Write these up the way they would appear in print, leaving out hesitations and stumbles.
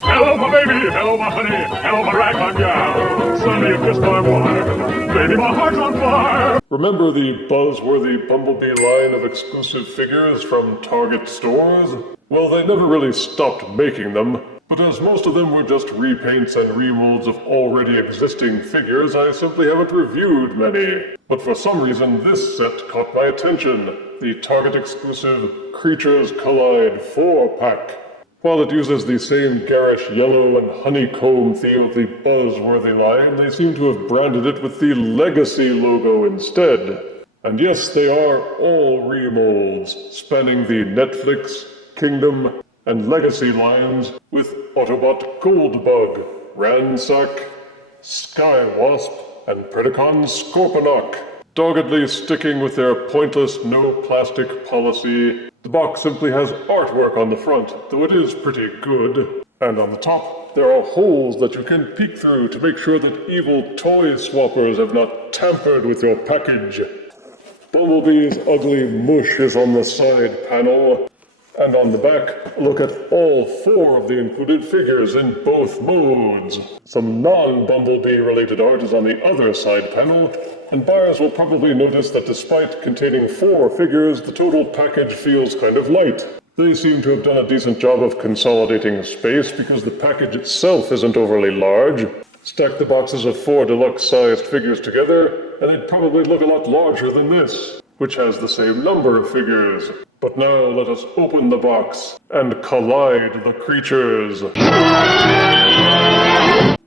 Hello, my baby! Hello, my honey! Hello, my ragtime gal! Son, you've kissed my wife! Baby, my heart's on fire! Remember the Buzzworthy Bumblebee line of exclusive figures from Target stores? Well, they never really stopped making them, but as most of them were just repaints and remolds of already existing figures, I simply haven't reviewed many. But for some reason, this set caught my attention. The Target exclusive Creatures Collide 4-pack. While it uses the same garish yellow and honeycomb theme of the Buzzworthy line, they seem to have branded it with the Legacy logo instead. And yes, they are all remolds, spanning the Netflix, Kingdom, and Legacy lines with Autobot Goldbug, Ransack, Skywasp, and Predacon Scorponok. Doggedly sticking with their pointless no-plastic policy, the box simply has artwork on the front, though it is pretty good. And on the top, there are holes that you can peek through to make sure that evil toy swappers have not tampered with your package. Bumblebee's ugly mush is on the side panel, and on the back, look at all 4 of the included figures in both modes. Some non-Bumblebee related art is on the other side panel, and buyers will probably notice that despite containing 4 figures, the total package feels kind of light. They seem to have done a decent job of consolidating space because the package itself isn't overly large. Stack the boxes of 4 deluxe-sized figures together, and they'd probably look a lot larger than this, which has the same number of figures. But now let us open the box and collide the creatures.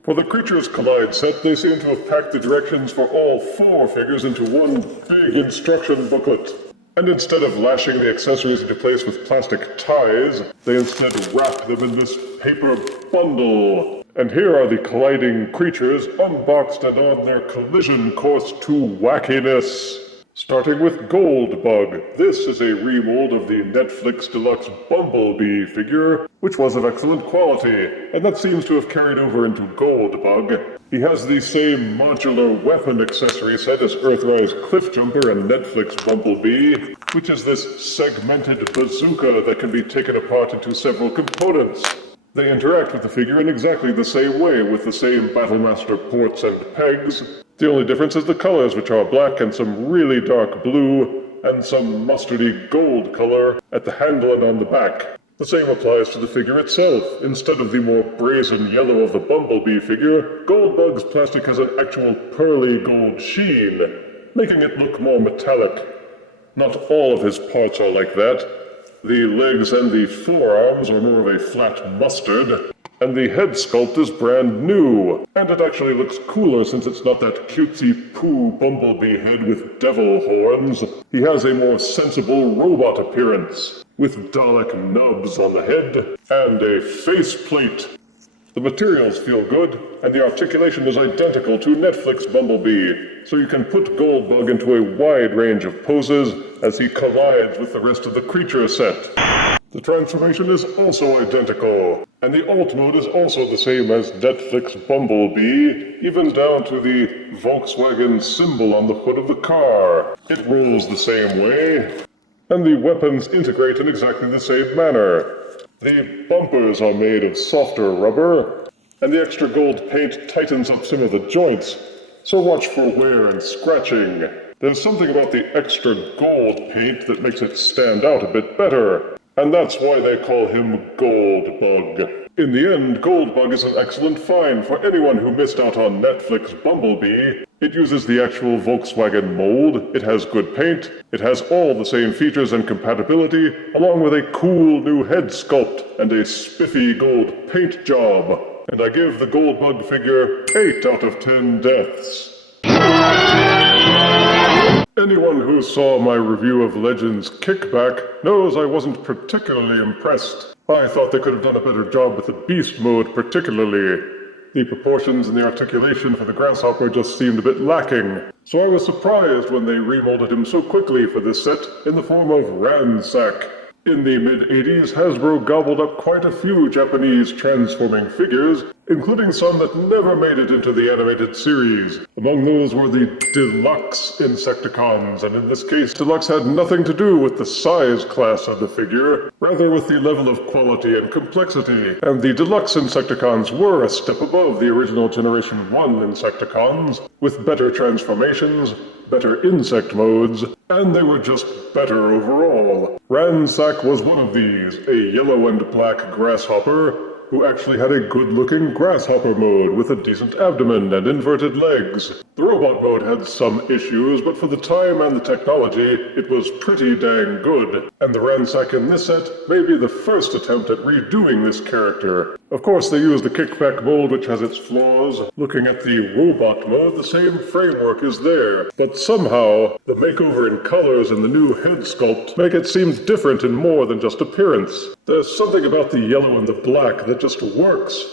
For the Creatures Collide set, they seem to have packed the directions for all 4 figures into one big instruction booklet. And instead of lashing the accessories into place with plastic ties, they instead wrap them in this paper bundle. And here are the colliding creatures unboxed and on their collision course to wackiness. Starting with Goldbug. This is a remold of the Netflix Deluxe Bumblebee figure, which was of excellent quality, and that seems to have carried over into Goldbug. He has the same modular weapon accessory set as Earthrise Cliffjumper and Netflix Bumblebee, which is this segmented bazooka that can be taken apart into several components. They interact with the figure in exactly the same way, with the same Battlemaster ports and pegs. The only difference is the colors, which are black and some really dark blue, and some mustardy gold color at the handle and on the back. The same applies to the figure itself. Instead of the more brazen yellow of the Bumblebee figure, Goldbug's plastic has an actual pearly gold sheen, making it look more metallic. Not all of his parts are like that. The legs and the forearms are more of a flat mustard, and the head sculpt is brand new. And it actually looks cooler since it's not that cutesy-poo Bumblebee head with devil horns. He has a more sensible robot appearance, with Dalek nubs on the head, and a faceplate. The materials feel good, and the articulation is identical to Netflix Bumblebee, so you can put Goldbug into a wide range of poses as he collides with the rest of the creature set. The transformation is also identical, and the alt mode is also the same as Netflix Bumblebee, even down to the Volkswagen symbol on the hood of the car. It rolls the same way, and the weapons integrate in exactly the same manner. The bumpers are made of softer rubber, and the extra gold paint tightens up some of the joints, so watch for wear and scratching. There's something about the extra gold paint that makes it stand out a bit better, and that's why they call him Goldbug. In the end, Goldbug is an excellent find for anyone who missed out on Netflix Bumblebee. It uses the actual Volkswagen mold, it has good paint, it has all the same features and compatibility, along with a cool new head sculpt and a spiffy gold paint job. And I give the Goldbug figure 8 out of 10 deaths. Anyone who saw my review of Legends Kickback knows I wasn't particularly impressed. I thought they could have done a better job with the Beast mode particularly. The proportions and the articulation for the Grasshopper just seemed a bit lacking. So I was surprised when they remolded him so quickly for this set in the form of Ransack. In the mid-80s, Hasbro gobbled up quite a few Japanese transforming figures, including some that never made it into the animated series. Among those were the Deluxe Insecticons, and in this case, Deluxe had nothing to do with the size class of the figure, rather with the level of quality and complexity. And the Deluxe Insecticons were a step above the original Generation 1 Insecticons, with better transformations, better insect modes, and they were just better overall. Ransack was one of these, a yellow and black grasshopper who actually had a good-looking grasshopper mode with a decent abdomen and inverted legs. The robot mode had some issues, but for the time and the technology, it was pretty dang good. And the Ransack in this set may be the first attempt at redoing this character. Of course, they used the kickback mold, which has its flaws. Looking at the robot mode, the same framework is there. But somehow, the makeover in colors and the new head sculpt make it seem different in more than just appearance. There's something about the yellow and the black that just works.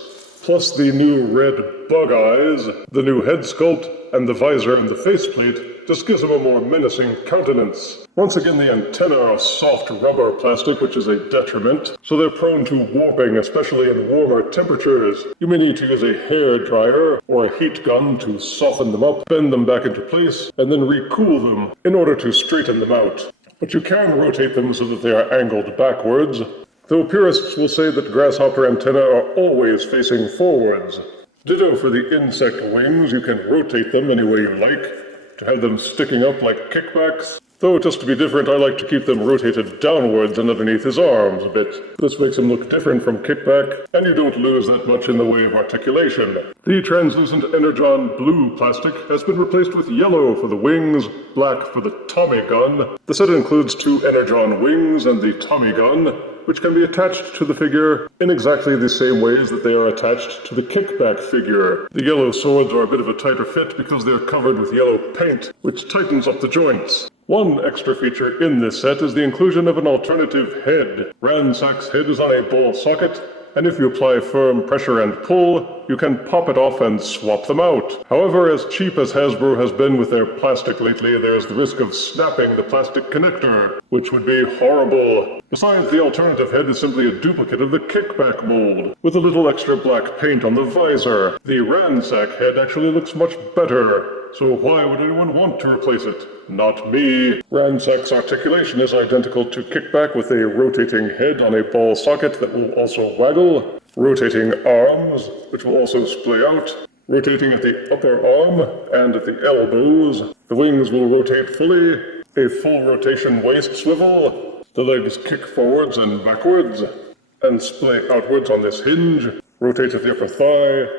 Plus the new red bug eyes, the new head sculpt, and the visor and the faceplate just gives them a more menacing countenance. Once again, the antennae are soft rubber plastic, which is a detriment, so they're prone to warping, especially in warmer temperatures. You may need to use a hair dryer or a heat gun to soften them up, bend them back into place, and then recool them in order to straighten them out. But you can rotate them so that they are angled backwards, though purists will say that grasshopper antennae are always facing forwards. Ditto for the insect wings, you can rotate them any way you like, to have them sticking up like kickbacks. Though, just to be different, I like to keep them rotated downwards and underneath his arms a bit. This makes him look different from kickback, and you don't lose that much in the way of articulation. The translucent Energon blue plastic has been replaced with yellow for the wings, black for the Tommy gun. The set includes 2 Energon wings and the Tommy gun, which can be attached to the figure in exactly the same ways that they are attached to the kickback figure. The yellow swords are a bit of a tighter fit because they're covered with yellow paint, which tightens up the joints. One extra feature in this set is the inclusion of an alternative head. Ransack's head is on a ball socket, and if you apply firm pressure and pull, you can pop it off and swap them out. However, as cheap as Hasbro has been with their plastic lately, there's the risk of snapping the plastic connector, which would be horrible. Besides, the alternative head is simply a duplicate of the kickback mold, with a little extra black paint on the visor. The Ransack head actually looks much better, so why would anyone want to replace it? Not me. Ransack's articulation is identical to kickback with a rotating head on a ball socket that will also waggle, rotating arms, which will also splay out, rotating at the upper arm and at the elbows. The wings will rotate fully, a full rotation waist swivel, the legs kick forwards and backwards, and splay outwards on this hinge, rotate at the upper thigh,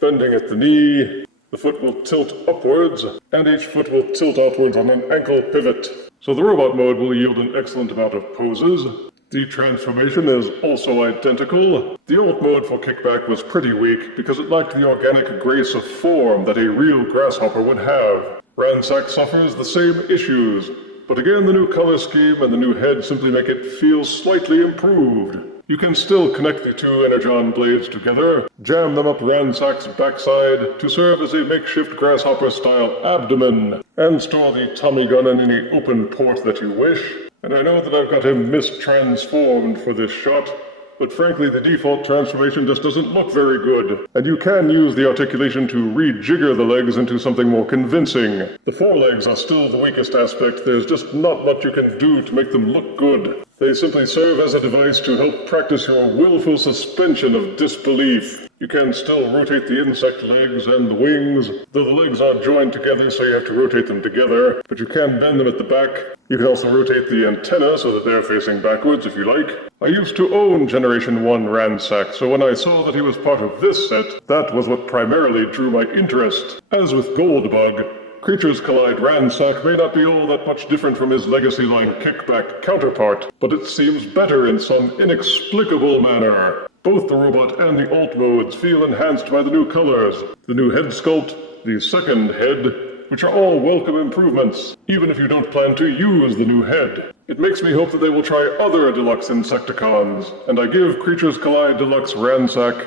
bending at the knee. The foot will tilt upwards, and each foot will tilt outwards on an ankle pivot. So the robot mode will yield an excellent amount of poses. The transformation is also identical. The alt mode for kickback was pretty weak because it lacked the organic grace of form that a real grasshopper would have. Ransack suffers the same issues, but again the new color scheme and the new head simply make it feel slightly improved. You can still connect the 2 Energon blades together, jam them up Ransack's backside to serve as a makeshift grasshopper-style abdomen, and store the Tommy gun in any open port that you wish. And I know that I've got him mistransformed for this shot, but frankly the default transformation just doesn't look very good. And you can use the articulation to rejigger the legs into something more convincing. The forelegs are still the weakest aspect. There's just not much you can do to make them look good. They simply serve as a device to help practice your willful suspension of disbelief. You can still rotate the insect legs and the wings, though the legs are joined together so you have to rotate them together, but you can bend them at the back. You can also rotate the antenna so that they're facing backwards if you like. I used to own Generation 1 Ransack, so when I saw that he was part of this set, that was what primarily drew my interest. As with Goldbug, Creatures Collide Ransack may not be all that much different from his Legacy Line Kickback counterpart, but it seems better in some inexplicable manner. Both the robot and the alt modes feel enhanced by the new colors, the new head sculpt, the second head, which are all welcome improvements, even if you don't plan to use the new head. It makes me hope that they will try other Deluxe Insecticons, and I give Creatures Collide Deluxe Ransack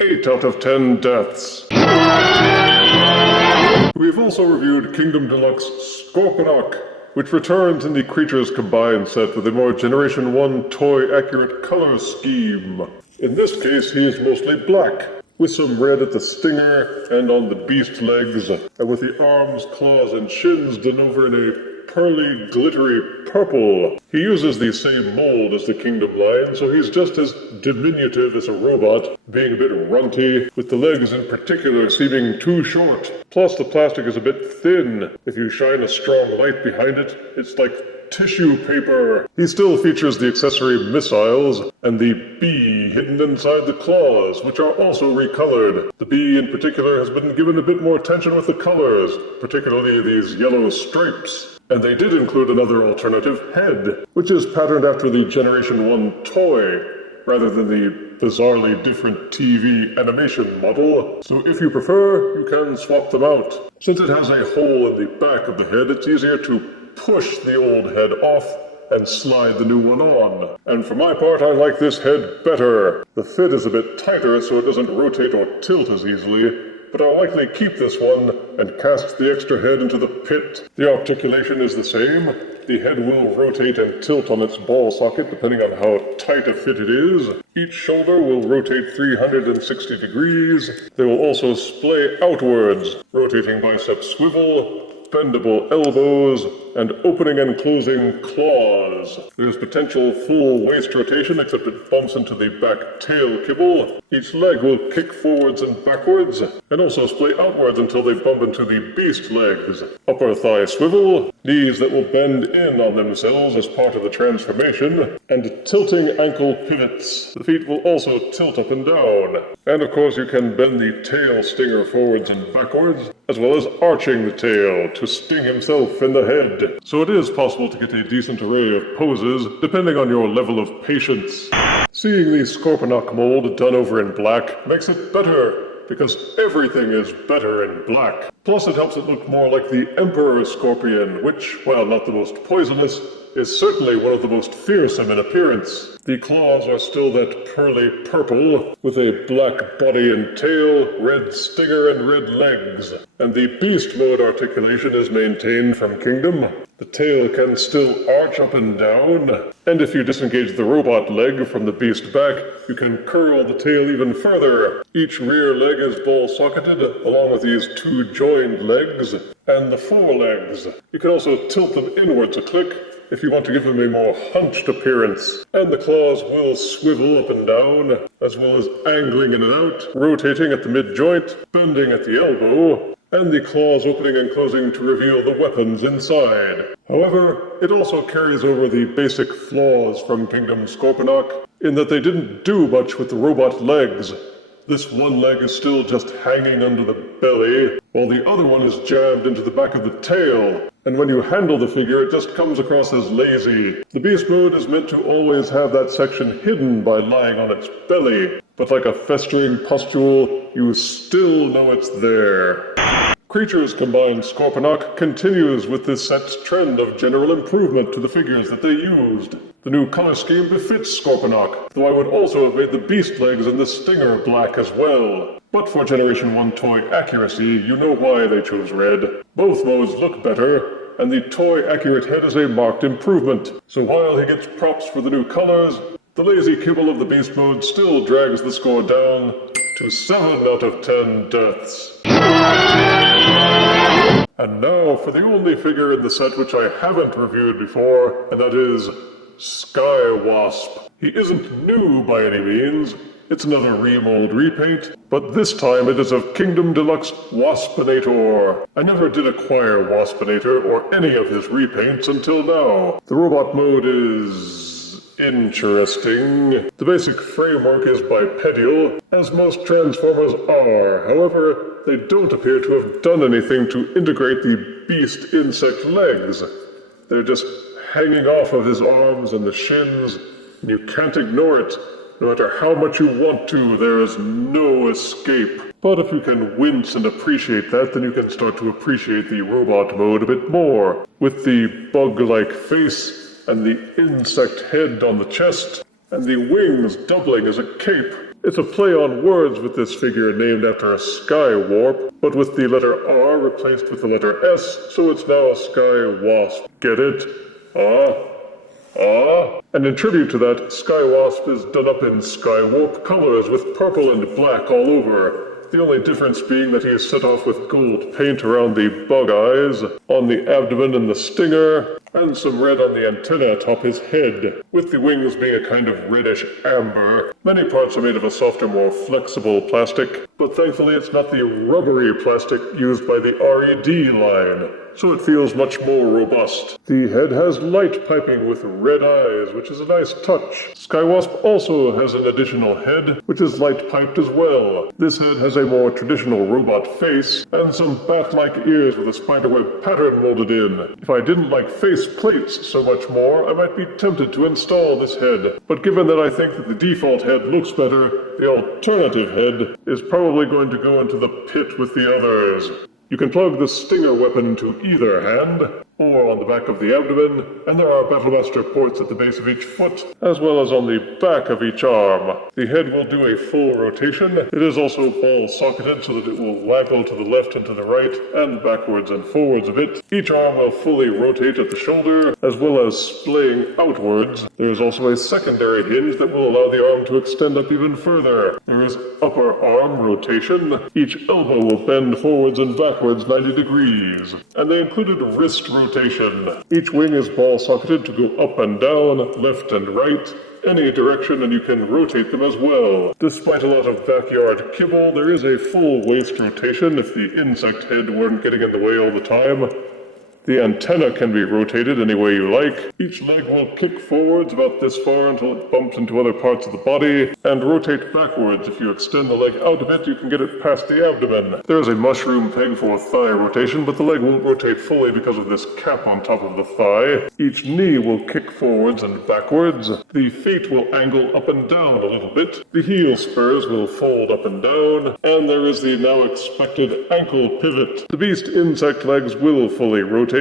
8 out of 10 deaths. We've also reviewed Kingdom Deluxe Scorponok, which returns in the Creatures Combined set with a more Generation 1 toy-accurate color scheme. In this case, he is mostly black. with some red at the stinger and on the beast legs, and with the arms, claws, and shins done over in a pearly, glittery purple. He uses the same mold as the Kingdom line, so he's just as diminutive as a robot, being a bit runty, with the legs in particular seeming too short. Plus the plastic is a bit thin. If you shine a strong light behind it, it's like tissue paper. He still features the accessory missiles and the bee hidden inside the claws, which are also recolored. The bee in particular has been given a bit more attention with the colors, particularly these yellow stripes. And they did include another alternative head, which is patterned after the Generation 1 toy, rather than the bizarrely different TV animation model. So if you prefer, you can swap them out. Since it has a hole in the back of the head, it's easier to push the old head off and slide the new one on. And for my part, I like this head better. The fit is a bit tighter, so it doesn't rotate or tilt as easily, but I'll likely keep this one and cast the extra head into the pit. The articulation is the same. The head will rotate and tilt on its ball socket depending on how tight a fit it is. Each shoulder will rotate 360 degrees. They will also splay outwards, rotating bicep swivel, bendable elbows, and opening and closing claws. There's potential full waist rotation, except it bumps into the back tail kibble. Each leg will kick forwards and backwards, and also splay outwards until they bump into the beast legs. Upper thigh swivel, knees that will bend in on themselves as part of the transformation, and tilting ankle pivots. The feet will also tilt up and down. And of course you can bend the tail stinger forwards and backwards, as well as arching the tail to sting himself in the head. So it is possible to get a decent array of poses, depending on your level of patience. Seeing the Scorponok mold done over in black makes it better, because everything is better in black. Plus it helps it look more like the Emperor Scorpion, which, while not the most poisonous, is certainly one of the most fearsome in appearance. The claws are still that pearly purple, with a black body and tail, red stinger, and red legs. And the beast mode articulation is maintained from Kingdom. The tail can still arch up and down, and if you disengage the robot leg from the beast back, you can curl the tail even further. Each rear leg is ball-socketed, along with these two joined legs, and the forelegs. You can also tilt them inwards a click, if you want to give them a more hunched appearance. And the claws will swivel up and down, as well as angling in and out, rotating at the mid-joint, bending at the elbow, and the claws opening and closing to reveal the weapons inside. However, it also carries over the basic flaws from Kingdom Scorponok, in that they didn't do much with the robot legs. This one leg is still just hanging under the belly, while the other one is jammed into the back of the tail. And when you handle the figure, it just comes across as lazy. The beast mode is meant to always have that section hidden by lying on its belly, but like a festering pustule, you still know it's there. Creatures Combined Scorponok continues with this set's trend of general improvement to the figures that they used. The new color scheme befits Scorponok, though I would also have made the beast legs and the stinger black as well. But for Generation 1 toy accuracy, you know why they chose red. Both modes look better, and the toy-accurate head is a marked improvement. So while he gets props for the new colors, the lazy kibble of the beast mode still drags the score down to 7 out of 10 deaths. And now for the only figure in the set which I haven't reviewed before, and that is Skywasp. He isn't new by any means. It's another remold repaint, but this time it is of Kingdom Deluxe Waspinator. I never did acquire Waspinator or any of his repaints until now. The robot mode is interesting. The basic framework is bipedial, as most Transformers are. However, they don't appear to have done anything to integrate the beast insect legs. They're just hanging off of his arms and the shins, and you can't ignore it. No matter how much you want to, there is no escape. But if you can wince and appreciate that, then you can start to appreciate the robot mode a bit more, with the bug-like face, and the insect head on the chest, and the wings doubling as a cape. It's a play on words with this figure named after a sky warp, but with the letter R replaced with the letter S, so it's now a Skywasp. Get it? And in tribute to that, Skywasp is done up in Skywarp colors with purple and black all over. The only difference being that he is set off with gold paint around the bug eyes, on the abdomen and the stinger, and some red on the antenna atop his head, with the wings being a kind of reddish amber. Many parts are made of a softer, more flexible plastic, but thankfully it's not the rubbery plastic used by the RED line, so it feels much more robust. The head has light piping with red eyes, which is a nice touch. Skywasp also has an additional head, which is light piped as well. This head has a more traditional robot face, and some bat-like ears with a spiderweb pattern molded in. If I didn't like face plates so much more, I might be tempted to install this head. But given that I think that the default head looks better, the alternative head is probably going to go into the pit with the others. You can plug the stinger weapon to either hand, or on the back of the abdomen, and there are Battlemaster ports at the base of each foot, as well as on the back of each arm. The head will do a full rotation. It is also ball-socketed so that it will waggle to the left and to the right, and backwards and forwards a bit. Each arm will fully rotate at the shoulder, as well as splaying outwards. There is also a secondary hinge that will allow the arm to extend up even further. There is upper arm rotation. Each elbow will bend forwards and backwards 90 degrees. And they included wrist rotation. Each wing is ball-socketed to go up and down, left and right, any direction, and you can rotate them as well. Despite a lot of backyard kibble, there is a full waist rotation if the insect head weren't getting in the way all the time. The antenna can be rotated any way you like. Each leg will kick forwards about this far until it bumps into other parts of the body, and rotate backwards. If you extend the leg out a bit, you can get it past the abdomen. There is a mushroom peg for thigh rotation, but the leg won't rotate fully because of this cap on top of the thigh. Each knee will kick forwards and backwards. The feet will angle up and down a little bit. The heel spurs will fold up and down, and there is the now expected ankle pivot. The beast insect legs will fully rotate,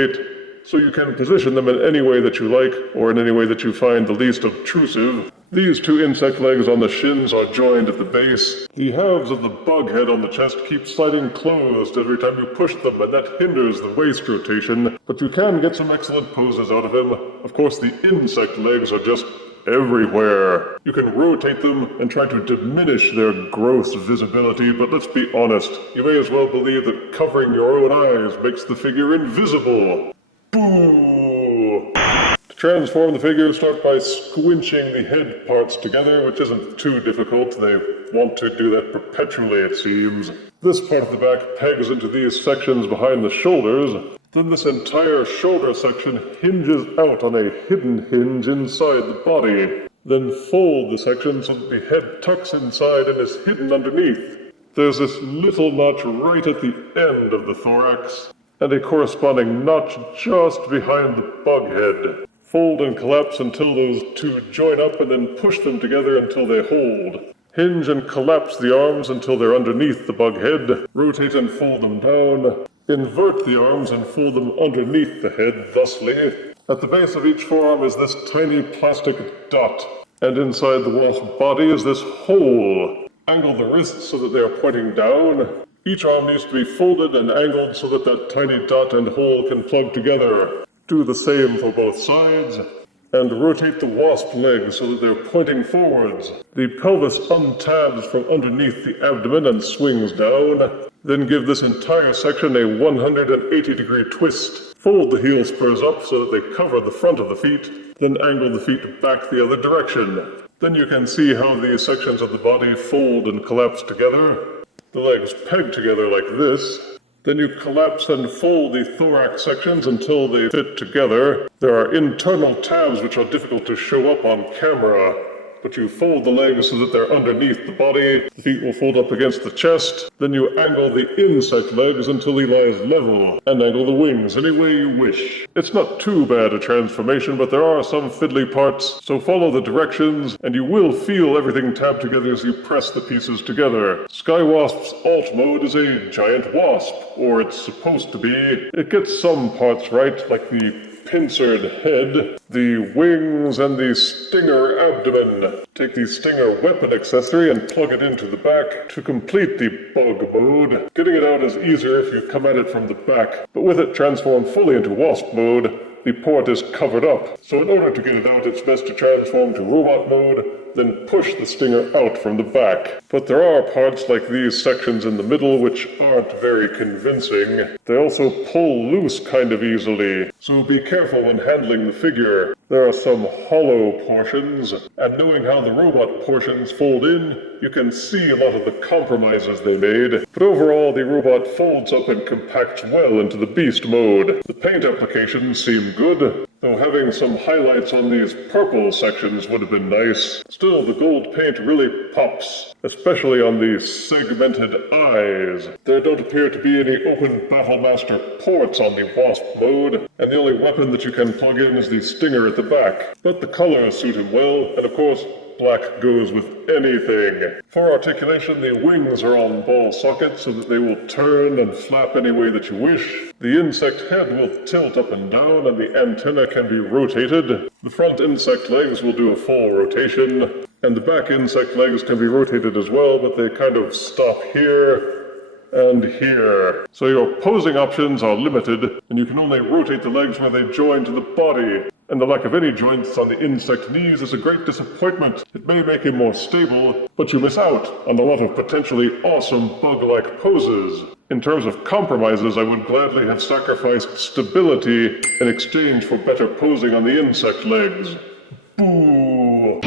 so you can position them in any way that you like, or in any way that you find the least obtrusive. These two insect legs on the shins are joined at the base. The halves of the bug head on the chest keep sliding closed every time you push them, and that hinders the waist rotation, but you can get some excellent poses out of him. Of course, the insect legs are just everywhere. You can rotate them and try to diminish their gross visibility, but let's be honest, you may as well believe that covering your own eyes makes the figure invisible. Boo! To transform the figure, start by squinching the head parts together, which isn't too difficult. They want to do that perpetually, it seems. This part of the back pegs into these sections behind the shoulders. Then this entire shoulder section hinges out on a hidden hinge inside the body. Then fold the section so that the head tucks inside and is hidden underneath. There's this little notch right at the end of the thorax, and a corresponding notch just behind the bug head. Fold and collapse until those two join up, and then push them together until they hold. Hinge and collapse the arms until they're underneath the bug head. Rotate and fold them down. Invert the arms and fold them underneath the head thusly. At the base of each forearm is this tiny plastic dot, and inside the wasp body is this hole. Angle the wrists so that they are pointing down. Each arm needs to be folded and angled so that that tiny dot and hole can plug together. Do the same for both sides. And rotate the wasp legs so that they're pointing forwards. The pelvis untabs from underneath the abdomen and swings down. Then give this entire section a 180-degree twist. Fold the heel spurs up so that they cover the front of the feet. Then angle the feet back the other direction. Then you can see how these sections of the body fold and collapse together. The legs peg together like this. Then you collapse and fold the thorax sections until they fit together. There are internal tabs which are difficult to show up on camera, but you fold the legs so that they're underneath the body. The feet will fold up against the chest. Then you angle the insect legs until he lies level, and angle the wings any way you wish. It's not too bad a transformation, but there are some fiddly parts, so follow the directions, and you will feel everything tab together as you press the pieces together. Skywasp's alt mode is a giant wasp, or it's supposed to be. It gets some parts right, like the pincered head, the wings, and the stinger abdomen. Take the stinger weapon accessory and plug it into the back to complete the bug mode. Getting it out is easier if you come at it from the back, but with it transformed fully into wasp mode, the port is covered up. So in order to get it out, it's best to transform to robot mode, then push the stinger out from the back. But there are parts like these sections in the middle which aren't very convincing. They also pull loose kind of easily, so be careful when handling the figure. There are some hollow portions, and knowing how the robot portions fold in, you can see a lot of the compromises they made. But overall, the robot folds up and compacts well into the beast mode. The paint applications seem good, though having some highlights on these purple sections would have been nice. Still, the gold paint really pops, especially on the segmented eyes. There don't appear to be any open Battlemaster ports on the Wasp mode, and the only weapon that you can plug in is the stinger at the back. But the colors suit him well, and of course, black goes with anything. For articulation, the wings are on ball sockets so that they will turn and flap any way that you wish. The insect head will tilt up and down, and the antenna can be rotated. The front insect legs will do a full rotation, and the back insect legs can be rotated as well, but they kind of stop here and here. So your posing options are limited, and you can only rotate the legs where they join to the body. And the lack of any joints on the insect knees is a great disappointment. It may make him more stable, but you miss out on a lot of potentially awesome bug-like poses. In terms of compromises, I would gladly have sacrificed stability in exchange for better posing on the insect legs. Boo!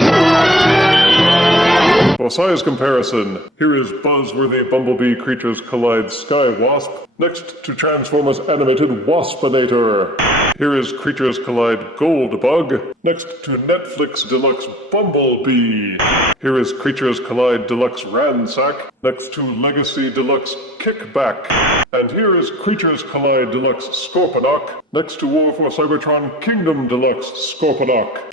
For size comparison, here is Buzzworthy Bumblebee Creatures Collide Skywasp, next to Transformers Animated Waspinator. Here is Creatures Collide Goldbug, next to Netflix Deluxe Bumblebee. Here is Creatures Collide Deluxe Ransack, next to Legacy Deluxe Kickback. And here is Creatures Collide Deluxe Scorponok, next to War for Cybertron Kingdom Deluxe Scorponok.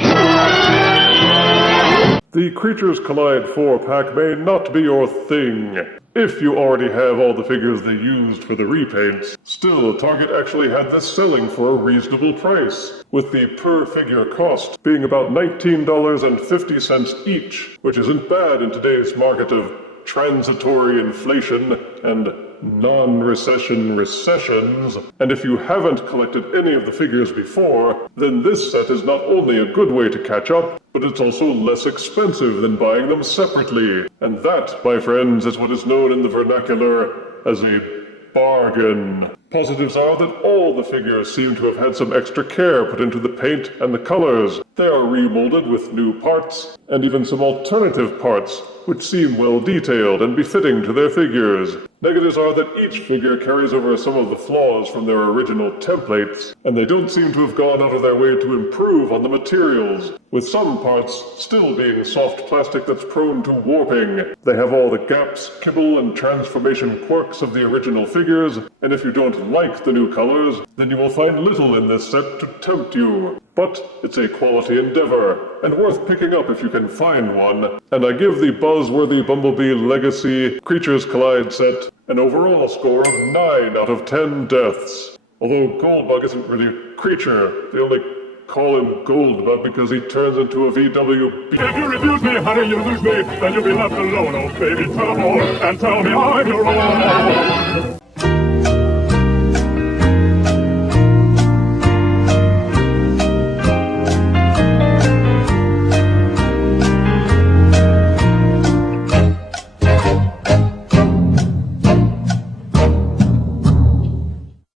The Creatures Collide 4-pack may not be your thing, if you already have all the figures they used for the repaints. Still, Target actually had this selling for a reasonable price, with the per-figure cost being about $19.50 each, which isn't bad in today's market of transitory inflation and non-recession recessions. And if you haven't collected any of the figures before, then this set is not only a good way to catch up, but it's also less expensive than buying them separately. And that, my friends, is what is known in the vernacular as a bargain. Positives are that all the figures seem to have had some extra care put into the paint and the colors. They are remolded with new parts, and even some alternative parts, which seem well detailed and befitting to their figures. Negatives are that each figure carries over some of the flaws from their original templates, and they don't seem to have gone out of their way to improve on the materials, with some parts still being soft plastic that's prone to warping. They have all the gaps, kibble, and transformation quirks of the original figures, and if you don't like the new colors, then you will find little in this set to tempt you. But it's a quality endeavor, and worth picking up if you can find one. And I give the Buzzworthy Bumblebee Legacy Creatures Collide set an overall score of 9 out of 10 deaths. Although Goldbug isn't really a creature, they only call him Goldbug because he turns into a VW beast. If you refuse me, honey, you lose me, then you'll be left alone, oh baby, tell them all, and tell me I'm your own.